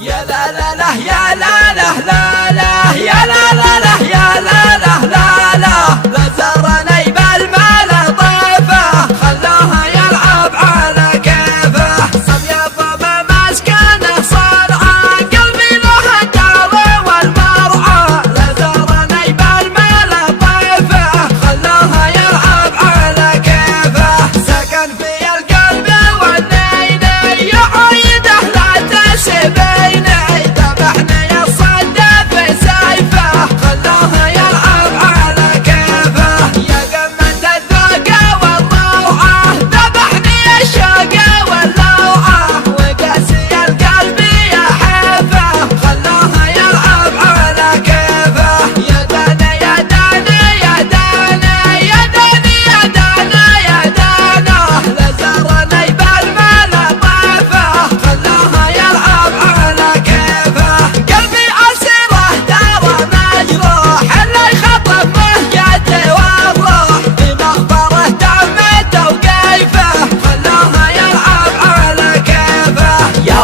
يا لا لا لا يا لا لا لا لا يا لا لا لا يا لا لا لا لا زارني بالمال طيفه خلاها يلعب على كيفه صبيافه بمسكنه صنعاء قلبي له الدار والمرعى لا زارني بالمال طيفه خلاها يلعب على كيفه سكن في القلب والنيني يعيده لا تسبيني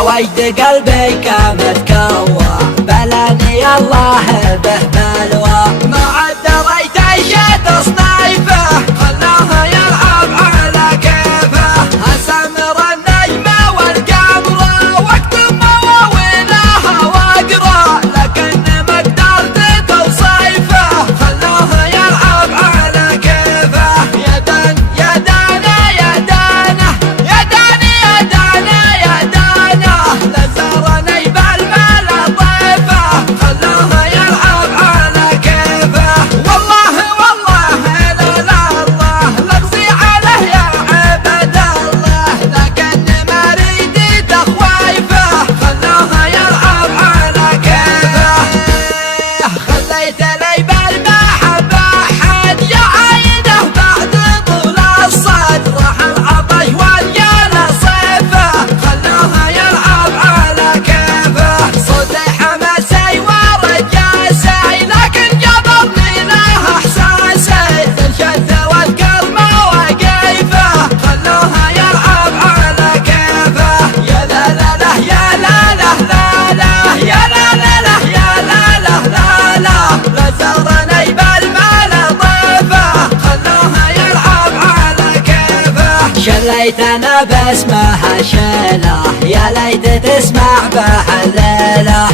ويد قلبي كم تكوى بلاني الله به بلوى ما عد دريت ايش تصنيفه خلاها يلعب على كيفه اسمر النجمه والقمره واكتب مواويلها واقرا لكن ما قدرت توصيفه خلاها يلعب على كيفه يا دان يا دانا يا دانا يا داني يا دانا يا دانا لزارني بالمال طيفه خلاها يلعب على كيفه والله والله لا لا الله لقصي عليه يا عبد الله لكن ما اريد تخويفه خلاها يلعب على كيفه خليت لي بالمحبه حد يعايده بعد طول الصد راح العطش واليانا صيفه خلاها يلعب على كيفه صوتي حماسي ورجاسي لكن جبرني له احساسي الشده والكرمه وقيفه خلاها يلعب على كيفه يا لا لا لا يا لا لا لا لا يا لا لا لا يا لا لا لا لا زارني بالمال طيفه خلاها يلعب على كيفه شليت انا باسمها شيله يا ليت تسمع بها الليله